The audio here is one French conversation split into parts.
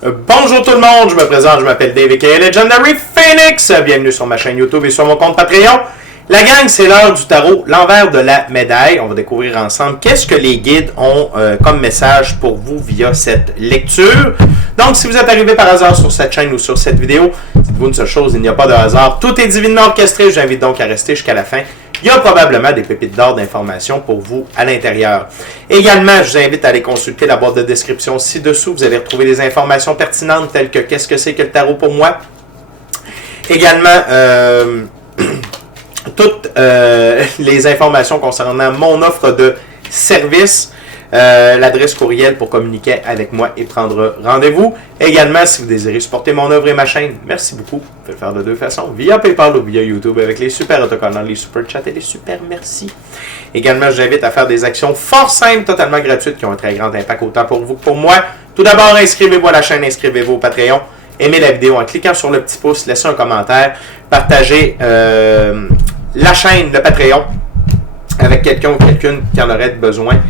Bonjour tout le monde, je me présente, je m'appelle Dave aka Legendary Phoenix. Bienvenue sur ma chaîne YouTube et sur mon compte Patreon. La gang, c'est l'heure du tarot, l'envers de la médaille. On va découvrir ensemble qu'est-ce que les guides ont comme message pour vous via cette lecture. Donc, si vous êtes arrivé par hasard sur cette chaîne ou sur cette vidéo, dites-vous une seule chose, il n'y a pas de hasard. Tout est divinement orchestré, je vous invite donc à rester jusqu'à la fin. Il y a probablement des pépites d'or d'informations pour vous à l'intérieur. Également, je vous invite à aller consulter la boîte de description ci-dessous. Vous allez retrouver des informations pertinentes telles que qu'est-ce que c'est que le tarot pour moi. Également, toutes les informations concernant mon offre de service. L'adresse courriel pour communiquer avec moi et prendre rendez-vous. Également, si vous désirez supporter mon œuvre et ma chaîne, merci beaucoup. Vous pouvez le faire de deux façons, via PayPal ou via YouTube avec les super autocollants, les super chats et les super merci. Également, je vous invite à faire des actions fort simples, totalement gratuites, qui ont un très grand impact autant pour vous que pour moi. Tout d'abord, inscrivez-vous à la chaîne, inscrivez-vous au Patreon, aimez la vidéo en cliquant sur le petit pouce, laissez un commentaire, partagez la chaîne, le Patreon, avec quelqu'un ou quelqu'une qui en aurait besoin.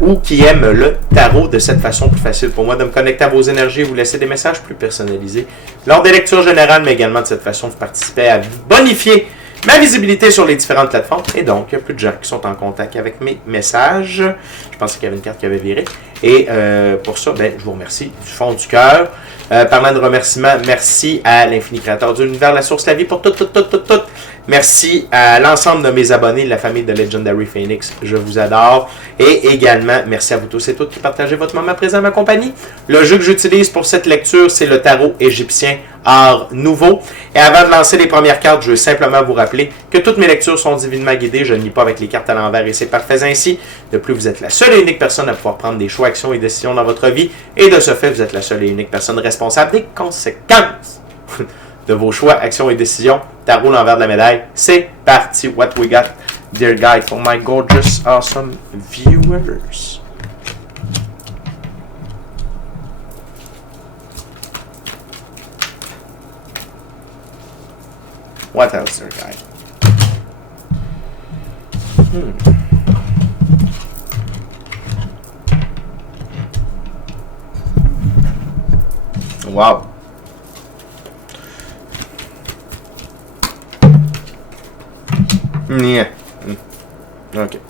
Ou qui aime le tarot. De cette façon, plus facile pour moi de me connecter à vos énergies et vous laisser des messages plus personnalisés lors des lectures générales, mais également de cette façon, vous participez à bonifier ma visibilité sur les différentes plateformes. Et donc, il y a plus de gens qui sont en contact avec mes messages. Je pensais qu'il y avait une carte qui avait viré. Et pour ça, je vous remercie du fond du cœur. Parlant de remerciements, merci à l'infini créateur de l'univers, la source, la vie, pour tout. Merci à l'ensemble de mes abonnés, la famille de Legendary Phoenix, je vous adore. Et également, merci à vous tous et toutes qui partagez votre moment présent à ma compagnie. Le jeu que j'utilise pour cette lecture, c'est le tarot égyptien Art Nouveau. Et avant de lancer les premières cartes, je veux simplement vous rappeler que toutes mes lectures sont divinement guidées. Je ne lis pas avec les cartes à l'envers et c'est parfait ainsi. De plus, vous êtes la seule et unique personne à pouvoir prendre des choix, actions et décisions dans votre vie. Et de ce fait, vous êtes la seule et unique personne responsable des conséquences de vos choix, actions et décisions. Tarot, l'envers de la médaille. C'est parti. What we got, dear guide, for my gorgeous, awesome viewers. What else, dear guide? Wow. Yeah. OK.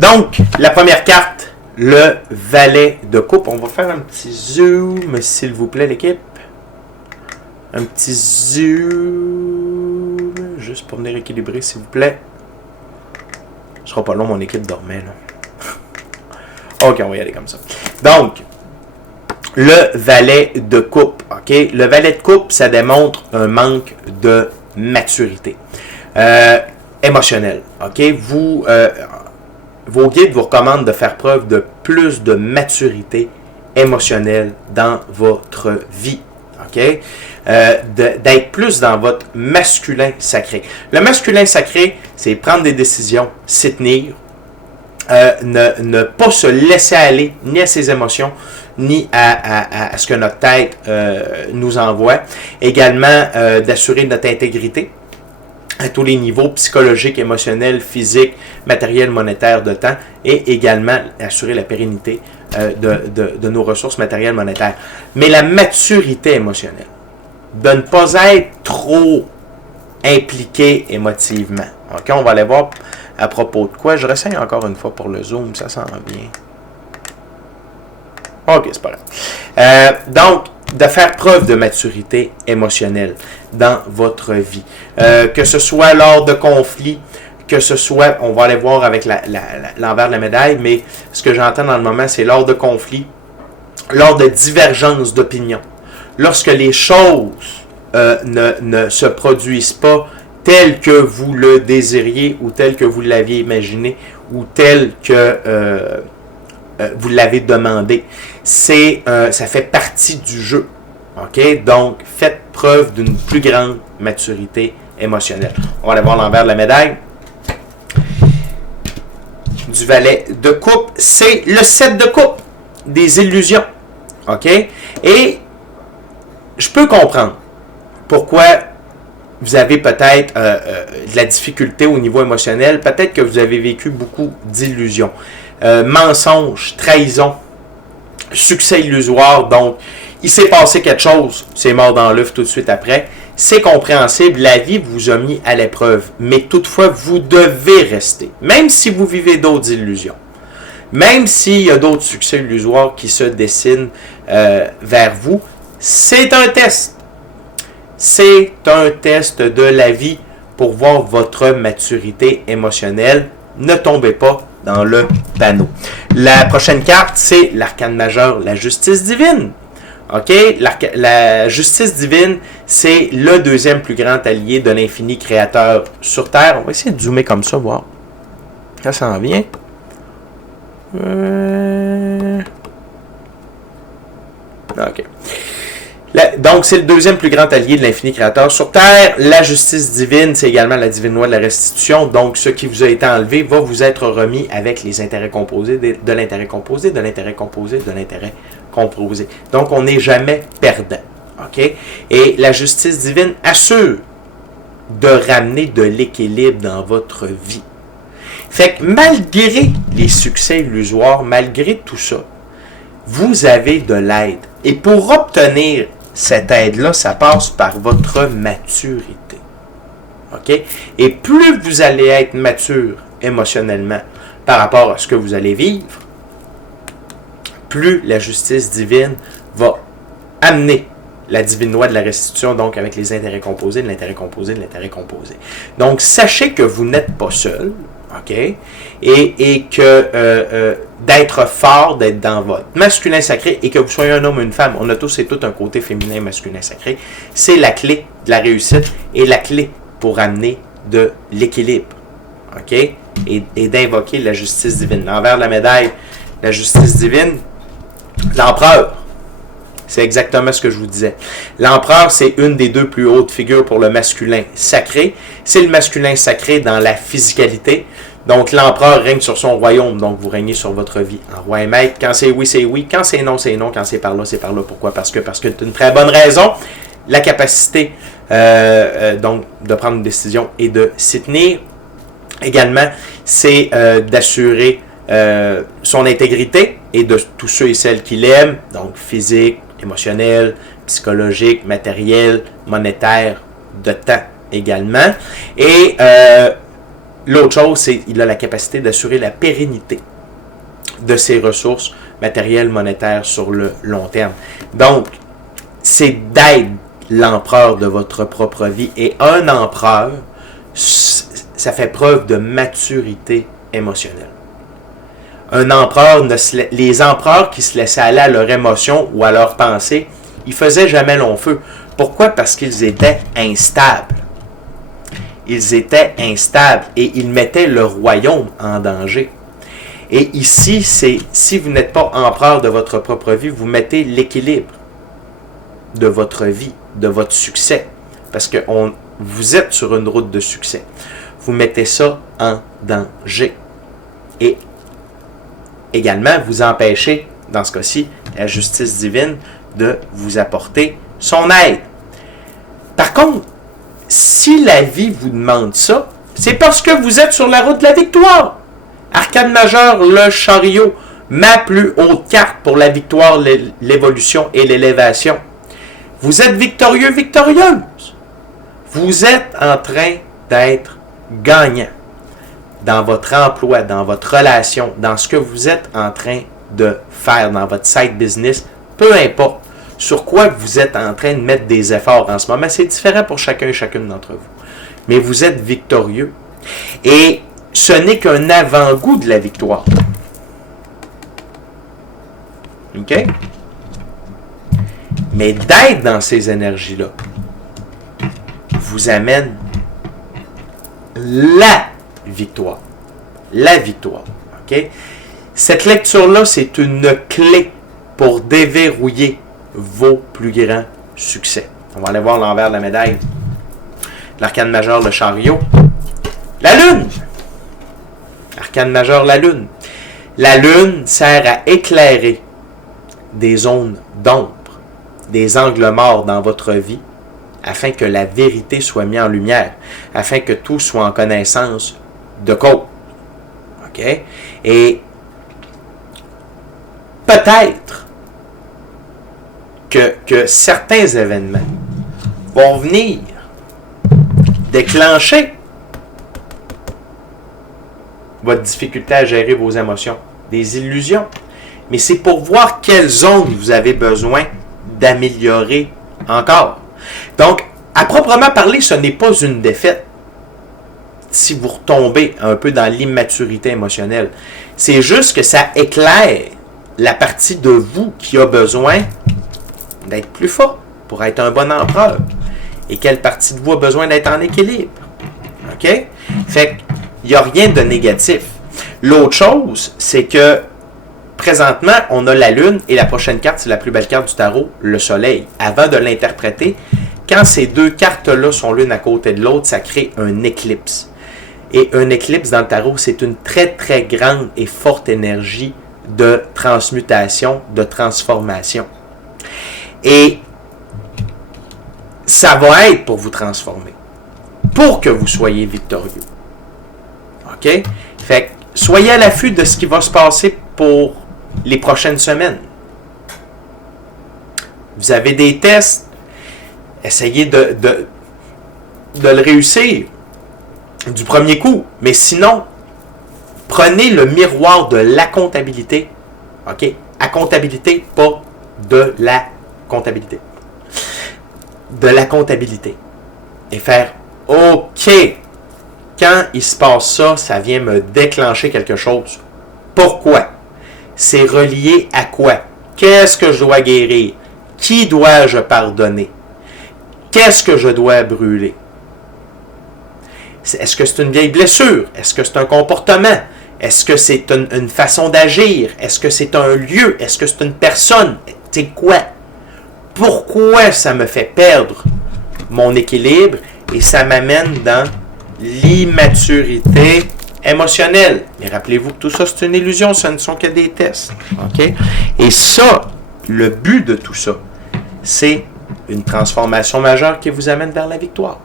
Donc, la première carte, le valet de coupe. On va faire un petit zoom, s'il vous plaît, l'équipe. Un petit zoom. Juste pour venir équilibrer, s'il vous plaît. Ce sera pas long, mon équipe dormait, là. OK, on va y aller comme ça. Donc, le valet de coupe. OK? Le valet de coupe, ça démontre un manque de maturité émotionnelle. OK? Vos guides vous recommandent de faire preuve de plus de maturité émotionnelle dans votre vie. OK? D'être plus dans votre masculin sacré. Le masculin sacré, c'est prendre des décisions, s'y tenir, ne pas se laisser aller ni à ses émotions, ni à ce que notre tête nous envoie. Également, d'assurer notre intégrité à tous les niveaux, psychologiques, émotionnels, physiques, matériels, monétaires, de temps, et également assurer la pérennité de nos ressources matérielles, monétaires. Mais la maturité émotionnelle, de ne pas être trop impliqué émotivement. OK, on va aller voir à propos de quoi. Je réessaye encore une fois pour le zoom, ça sent bien. OK, c'est pas grave. Donc, de faire preuve de maturité émotionnelle dans votre vie. Que ce soit lors de conflits, que ce soit, on va aller voir avec l'envers de la médaille, mais ce que j'entends dans le moment, c'est lors de conflits, lors de divergences d'opinion, lorsque les choses ne se produisent pas telles que vous le désiriez ou telles que vous l'aviez imaginé ou telles que vous l'avez demandé. Ça fait partie du jeu. OK? Donc, faites preuve d'une plus grande maturité émotionnelle. On va aller voir l'envers de la médaille. Du valet de coupe, c'est le 7 de coupe. Des illusions. OK? Et je peux comprendre pourquoi vous avez peut-être de la difficulté au niveau émotionnel. Peut-être que vous avez vécu beaucoup d'illusions. Mensonges, trahison, succès illusoire, donc il s'est passé quelque chose, c'est mort dans l'œuf tout de suite après. C'est compréhensible, la vie vous a mis à l'épreuve, mais toutefois, vous devez rester, même si vous vivez d'autres illusions. Même s'il y a d'autres succès illusoires qui se dessinent vers vous, c'est un test. C'est un test de la vie pour voir votre maturité émotionnelle. Ne tombez pas dans le panneau. La prochaine carte, c'est l'arcane majeur, la justice divine. OK? La justice divine, c'est le deuxième plus grand allié de l'infini créateur sur Terre. On va essayer de zoomer comme ça, voir. Ça s'en vient. OK. Donc, c'est le deuxième plus grand allié de l'infini créateur sur Terre. La justice divine, c'est également la divine loi de la restitution. Donc, ce qui vous a été enlevé va vous être remis avec les intérêts composés, de l'intérêt composé, de l'intérêt composé, de l'intérêt composé. Donc, on n'est jamais perdant. OK? Et la justice divine assure de ramener de l'équilibre dans votre vie. Fait que malgré les succès illusoires, malgré tout ça, vous avez de l'aide. Et pour obtenir cette aide-là, ça passe par votre maturité. OK? Et plus vous allez être mature émotionnellement par rapport à ce que vous allez vivre, plus la justice divine va amener la divine loi de la restitution, donc avec les intérêts composés, de l'intérêt composé, de l'intérêt composé. Donc, sachez que vous n'êtes pas seul, OK? Et que d'être fort, d'être dans votre masculin sacré, et que vous soyez un homme ou une femme, on a tous et toutes un côté féminin masculin sacré, c'est la clé de la réussite et la clé pour amener de l'équilibre, OK? Et d'invoquer la justice divine. L'envers de la médaille, la justice divine, l'empereur. C'est exactement ce que je vous disais. L'empereur, c'est une des deux plus hautes figures pour le masculin sacré. C'est le masculin sacré dans la physicalité. Donc, l'empereur règne sur son royaume. Donc, vous régnez sur votre vie en roi et maître. Quand c'est oui, c'est oui. Quand c'est non, c'est non. Quand c'est par là, c'est par là. Pourquoi? Parce que c'est une très bonne raison. La capacité donc de prendre une décision et de s'y tenir. Également, c'est d'assurer son intégrité et de tous ceux et celles qui l'aiment. Donc, physique, émotionnel, psychologique, matériel, monétaire, de temps également. Et l'autre chose, c'est qu'il a la capacité d'assurer la pérennité de ses ressources matérielles, monétaires sur le long terme. Donc, c'est d'être l'empereur de votre propre vie. Et un empereur, ça fait preuve de maturité émotionnelle. Un empereur, les empereurs qui se laissaient aller à leurs émotions ou à leurs pensées, ils faisaient jamais long feu. Pourquoi? Parce qu'ils étaient instables. Ils étaient instables et ils mettaient le royaume en danger. Et ici, c'est si vous n'êtes pas empereur de votre propre vie, vous mettez l'équilibre de votre vie, de votre succès. Parce que vous êtes sur une route de succès. Vous mettez ça en danger. Et également, vous empêchez, dans ce cas-ci, la justice divine de vous apporter son aide. Par contre, si la vie vous demande ça, c'est parce que vous êtes sur la route de la victoire. Arcane majeur, le chariot, ma plus haute carte pour la victoire, l'évolution et l'élévation. Vous êtes victorieux, victorieuse. Vous êtes en train d'être gagnant dans votre emploi, dans votre relation, dans ce que vous êtes en train de faire, dans votre side business, peu importe sur quoi vous êtes en train de mettre des efforts en ce moment. C'est différent pour chacun et chacune d'entre vous. Mais vous êtes victorieux. Et ce n'est qu'un avant-goût de la victoire. OK? Mais d'être dans ces énergies-là vous amène la victoire. La victoire. OK? Cette lecture-là, c'est une clé pour déverrouiller vos plus grands succès. On va aller voir l'envers de la médaille. L'arcane majeur, le chariot. La lune! Arcane majeur, la lune. La lune sert à éclairer des zones d'ombre, des angles morts dans votre vie, afin que la vérité soit mise en lumière, afin que tout soit en connaissance de cause. OK? Et peut-être que certains événements vont venir déclencher votre difficulté à gérer vos émotions, des illusions. Mais c'est pour voir quelle zone vous avez besoin d'améliorer encore. Donc, à proprement parler, ce n'est pas une défaite si vous retombez un peu dans l'immaturité émotionnelle. C'est juste que ça éclaire la partie de vous qui a besoin d'être plus fort pour être un bon empereur. Et quelle partie de vous a besoin d'être en équilibre. OK? Fait qu'il n'y a rien de négatif. L'autre chose, c'est que présentement, on a la Lune et la prochaine carte, c'est la plus belle carte du tarot, le Soleil. Avant de l'interpréter, quand ces deux cartes-là sont l'une à côté de l'autre, ça crée un éclipse. Et un éclipse dans le tarot, c'est une très, très grande et forte énergie de transmutation, de transformation. Et ça va être pour vous transformer, pour que vous soyez victorieux. OK? Fait que soyez à l'affût de ce qui va se passer pour les prochaines semaines. Vous avez des tests, essayez de le réussir du premier coup. Mais sinon, prenez le miroir de la comptabilité. OK? À comptabilité, pas de la comptabilité. De la comptabilité. Et faire OK. Quand il se passe ça, ça vient me déclencher quelque chose. Pourquoi? C'est relié à quoi? Qu'est-ce que je dois guérir? Qui dois-je pardonner? Qu'est-ce que je dois brûler? Est-ce que c'est une vieille blessure? Est-ce que c'est un comportement? Est-ce que c'est une façon d'agir? Est-ce que c'est un lieu? Est-ce que c'est une personne? C'est quoi? Pourquoi ça me fait perdre mon équilibre et ça m'amène dans l'immaturité émotionnelle? Mais rappelez-vous que tout ça, c'est une illusion, ce ne sont que des tests. OK? Et ça, le but de tout ça, c'est une transformation majeure qui vous amène vers la victoire.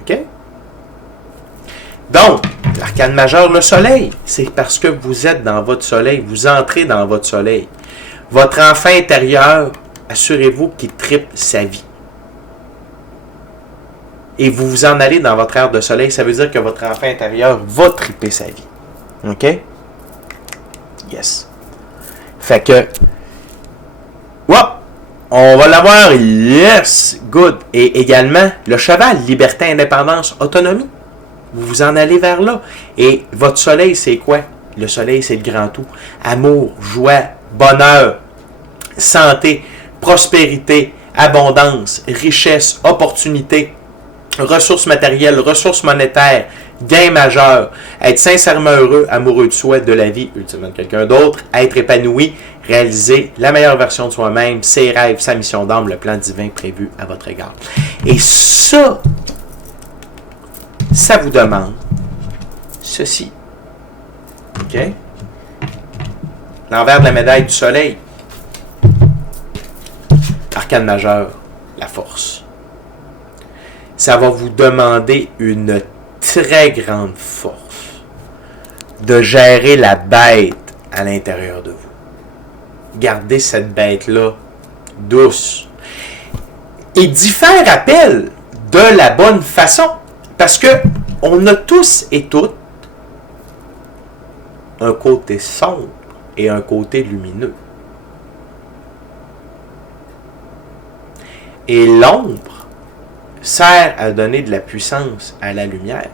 OK? Donc, l'arcane majeur, le soleil, c'est parce que vous êtes dans votre soleil, vous entrez dans votre soleil. Votre enfant intérieur, assurez-vous qu'il tripe sa vie. Et vous vous en allez dans votre ère de soleil, ça veut dire que votre enfant intérieur va triper sa vie. OK? Yes. Fait que, on va l'avoir. Yes! Good. Et également, le cheval, liberté, indépendance, autonomie. Vous vous en allez vers là. Et votre soleil, c'est quoi? Le soleil, c'est le grand tout. Amour, joie, bonheur, santé, prospérité, abondance, richesse, opportunité, ressources matérielles, ressources monétaires, gains majeurs, être sincèrement heureux, amoureux de soi, de la vie, ultimement de quelqu'un d'autre, être épanoui, réaliser la meilleure version de soi-même, ses rêves, sa mission d'âme, le plan divin prévu à votre égard. Et ça vous demande ceci. OK? L'envers de la médaille du soleil. Arcane majeur, la force. Ça va vous demander une très grande force de gérer la bête à l'intérieur de vous. Gardez cette bête-là douce. Et d'y faire appel de la bonne façon. Parce que on a tous et toutes un côté sombre et un côté lumineux. Et l'ombre sert à donner de la puissance à la lumière.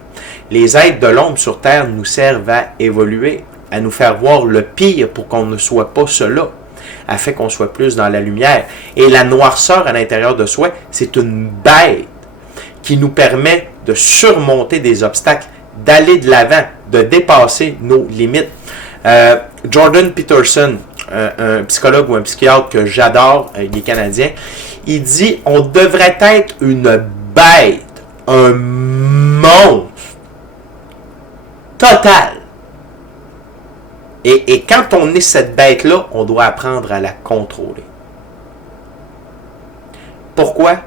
Les êtres de l'ombre sur Terre nous servent à évoluer, à nous faire voir le pire pour qu'on ne soit pas cela, afin qu'on soit plus dans la lumière. Et la noirceur à l'intérieur de soi, c'est une bête qui nous permet de surmonter des obstacles, d'aller de l'avant, de dépasser nos limites. Jordan Peterson, un psychologue ou un psychiatre que j'adore, il est canadien, il dit on devrait être une bête, un monstre total. Et quand on est cette bête-là, on doit apprendre à la contrôler. Pourquoi?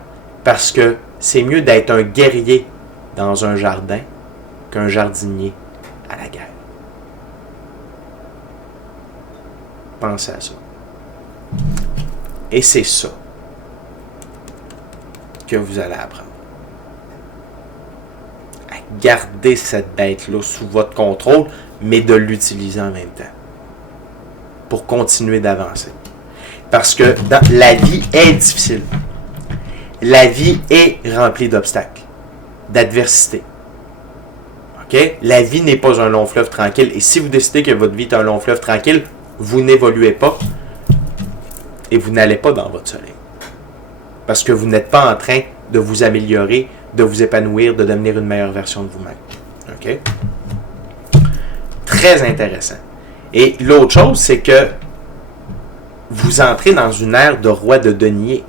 Parce que c'est mieux d'être un guerrier dans un jardin qu'un jardinier à la guerre. Pensez à ça. Et c'est ça que vous allez apprendre. À garder cette bête-là sous votre contrôle, mais de l'utiliser en même temps. Pour continuer d'avancer. Parce que la vie est difficile. La vie est remplie d'obstacles, d'adversités. Okay? La vie n'est pas un long fleuve tranquille. Et si vous décidez que votre vie est un long fleuve tranquille, vous n'évoluez pas et vous n'allez pas dans votre soleil. Parce que vous n'êtes pas en train de vous améliorer, de vous épanouir, de devenir une meilleure version de vous-même. Okay? Très intéressant. Et l'autre chose, c'est que vous entrez dans une ère de roi de denier.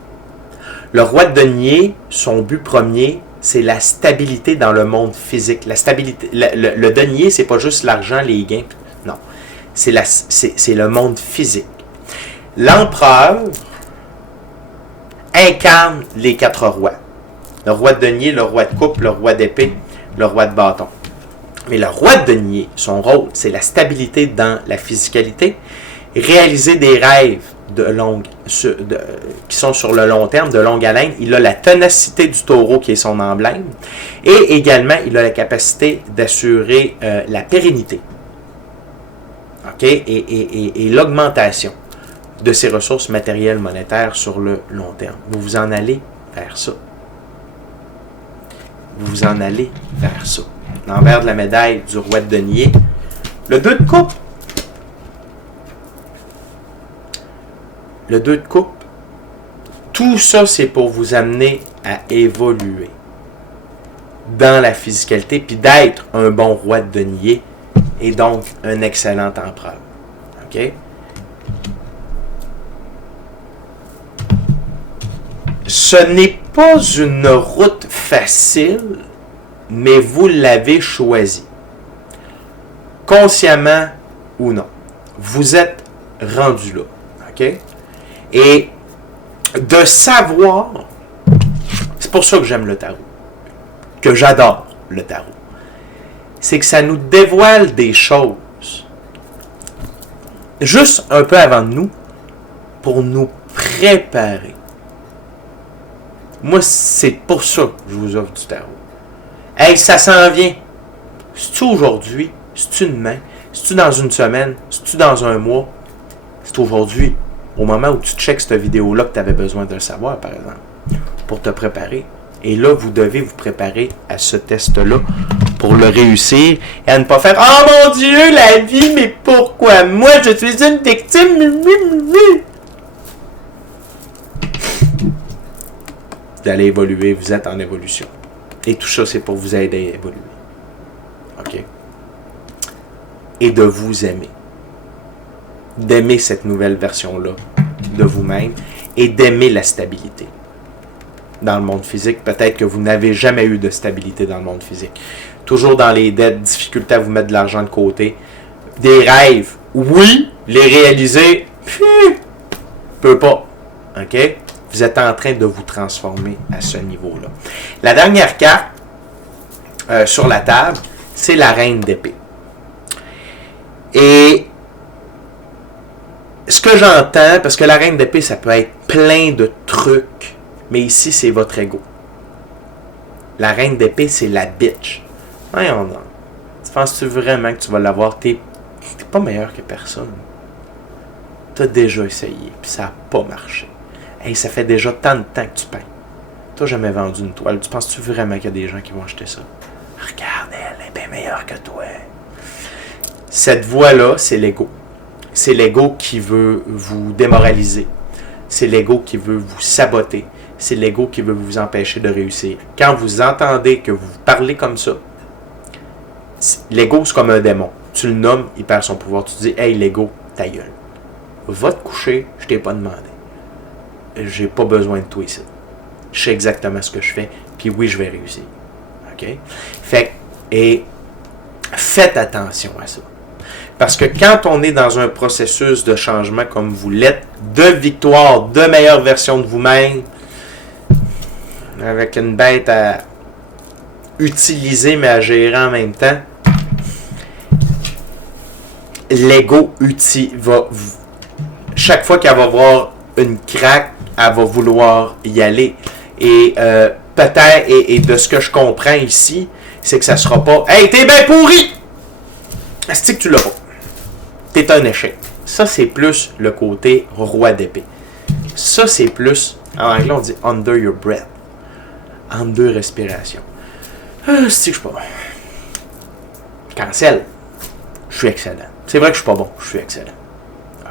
Le roi de denier, son but premier, c'est la stabilité dans le monde physique. La stabilité, le denier, c'est pas juste l'argent, les gains. Non. C'est le monde physique. L'empereur incarne les 4 rois. Le roi de denier, le roi de coupe, le roi d'épée, le roi de bâton. Mais le roi de denier, son rôle, c'est la stabilité dans la physicalité, réaliser des rêves qui sont sur le long terme, de longue haleine. Il a la ténacité du taureau qui est son emblème. Et également, il a la capacité d'assurer la pérennité. Okay? Et l'augmentation de ses ressources matérielles monétaires sur le long terme. Vous vous en allez vers ça. Vous vous en allez vers ça. L'envers de la médaille du roi de denier. Le 2 de coupe. Le 2 de coupe. Tout ça, c'est pour vous amener à évoluer dans la physicalité, puis d'être un bon roi de denier et donc un excellent empereur. OK? Ce n'est pas une route facile, mais vous l'avez choisie. Consciemment ou non. Vous êtes rendu là. OK? Et de savoir, c'est pour ça que j'aime le tarot, que j'adore le tarot, c'est que ça nous dévoile des choses juste un peu avant nous pour nous préparer. Moi, c'est pour ça que je vous offre du tarot. Hey, ça s'en vient. C'est-tu aujourd'hui? C'est-tu demain? C'est-tu dans une semaine? C'est-tu dans un mois? C'est aujourd'hui. Au moment où tu checkes cette vidéo-là que tu avais besoin de le savoir, par exemple, pour te préparer. Et là, vous devez vous préparer à ce test-là pour le réussir et à ne pas faire « Oh mon Dieu, la vie, mais pourquoi moi, je suis une victime? » Vous allez évoluer, vous êtes en évolution. Et tout ça, c'est pour vous aider à évoluer. OK? Et de vous aimer. D'aimer cette nouvelle version-là de vous-même et d'aimer la stabilité dans le monde physique. Peut-être que vous n'avez jamais eu de stabilité dans le monde physique. Toujours dans les dettes, difficulté à vous mettre de l'argent de côté. Des rêves, oui, les réaliser, peut pas. OK? Vous êtes en train de vous transformer à ce niveau-là. La dernière carte sur la table, c'est la reine d'épée. Et ce que j'entends, parce que la reine d'épée, ça peut être plein de trucs, mais ici, c'est votre ego. La reine d'épée, c'est la bitch. Voyons donc. Tu penses-tu vraiment que tu vas l'avoir? T'es pas meilleur que personne. T'as déjà essayé, puis ça n'a pas marché. Hey, ça fait déjà tant de temps que tu peins. T'as jamais vendu une toile. Tu penses-tu vraiment qu'il y a des gens qui vont acheter ça? Regarde, elle est bien meilleure que toi. Cette voix-là, c'est l'ego. C'est l'ego qui veut vous démoraliser. C'est l'ego qui veut vous saboter. C'est l'ego qui veut vous empêcher de réussir. Quand vous entendez que vous parlez comme ça, l'ego, c'est comme un démon. Tu le nommes, il perd son pouvoir. Tu te dis, hey, l'ego, ta gueule. Va te coucher, je t'ai pas demandé. J'ai pas besoin de toi ici. Je sais exactement ce que je fais, puis oui, je vais réussir. OK? Et faites attention à ça. Parce que quand on est dans un processus de changement comme vous l'êtes, de victoire, de meilleure version de vous-même, avec une bête à utiliser mais à gérer en même temps, l'ego va chaque fois qu'elle va voir une craque, elle va vouloir y aller. Et peut-être, et de ce que je comprends ici, c'est que ça sera pas « Hey, t'es bien pourri! » C'est que tu l'as pas. T'es un échec. Ça, c'est plus le côté roi d'épée. Ça, c'est plus, en anglais, on dit « under your breath ». En 2 respirations. C'est que je suis pas bon. Cancel. Je suis excellent. C'est vrai que je suis pas bon. Je suis excellent.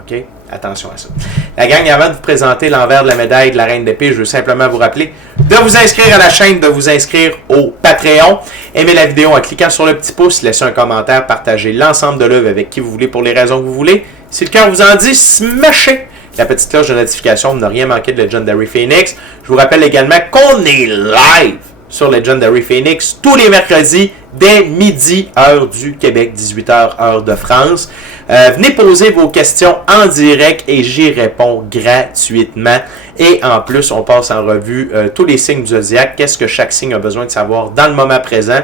OK? Attention à ça. La gang, avant de vous présenter l'envers de la médaille de la Reine d'épée, je veux simplement vous rappeler de vous inscrire à la chaîne, de vous inscrire au Patreon. Aimez la vidéo en cliquant sur le petit pouce, laissez un commentaire, partagez l'ensemble de l'œuvre avec qui vous voulez pour les raisons que vous voulez. Si le cœur vous en dit, smashez la petite cloche de notification pour ne rien manquer de Legendary Phoenix. Je vous rappelle également qu'on est live sur Legendary Phoenix tous les mercredis dès midi, heure du Québec, 18h, heure de France. Venez poser vos questions en direct et j'y réponds gratuitement. Et en plus, on passe en revue tous les signes du zodiaque, qu'est-ce que chaque signe a besoin de savoir dans le moment présent.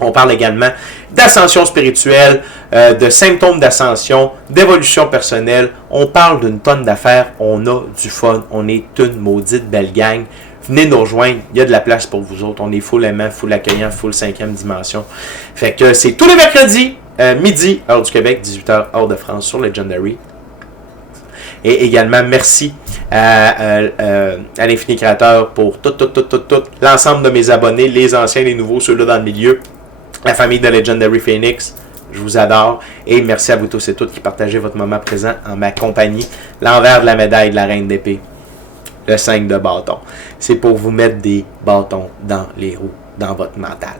On parle également d'ascension spirituelle, de symptômes d'ascension, d'évolution personnelle. On parle d'une tonne d'affaires. On a du fun. On est une maudite belle gang. Venez nous rejoindre. Il y a de la place pour vous autres. On est full aimant, full accueillant, full 5e dimension. Fait que c'est tous les mercredis, midi, heure du Québec, 18h, heure de France, sur Legendary. Et également, merci à l'Infini Créateur pour tout l'ensemble de mes abonnés, les anciens, les nouveaux, ceux-là dans le milieu. La famille de Legendary Phoenix, je vous adore. Et merci à vous tous et toutes qui partagez votre moment présent en ma compagnie. L'envers de la médaille de la Reine d'épée, le 5 de bâton. C'est pour vous mettre des bâtons dans les roues, dans votre mental.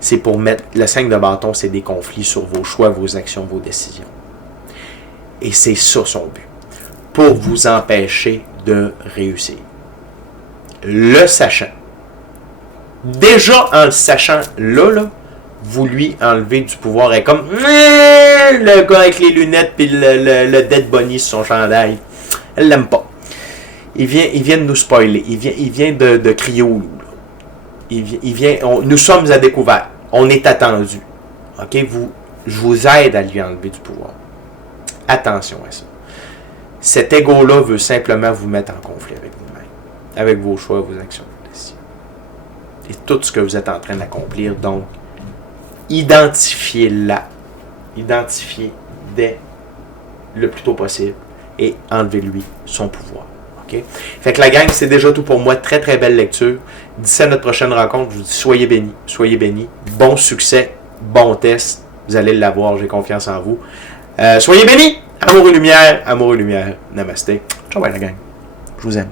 C'est pour mettre... Le 5 de bâton, c'est des conflits sur vos choix, vos actions, vos décisions. Et c'est ça son but. Pour vous empêcher de réussir. Le sachant. Déjà en le sachant là, vous lui enlevez du pouvoir. Elle est comme le gars avec les lunettes puis le Dead Bunny sur son chandail. Elle l'aime pas. Il vient de nous spoiler. Il vient de crier au loup. Nous sommes à découvert. On est attendu. OK? Je vous aide à lui enlever du pouvoir. Attention à ça. Cet ego-là veut simplement vous mettre en conflit avec vous-même. Avec vos choix, vos actions, vos décisions. Et tout ce que vous êtes en train d'accomplir. Donc, identifiez-la. Identifiez dès le plus tôt possible. Et enlevez-lui son pouvoir. Okay? Fait que la gang, c'est déjà tout pour moi. Très, très belle lecture. D'ici à notre prochaine rencontre, je vous dis soyez bénis. Soyez bénis. Bon succès. Bon test. Vous allez l'avoir. J'ai confiance en vous. Soyez bénis. Amour et lumière. Amour et lumière. Namasté. Ciao, bye la gang. Je vous aime.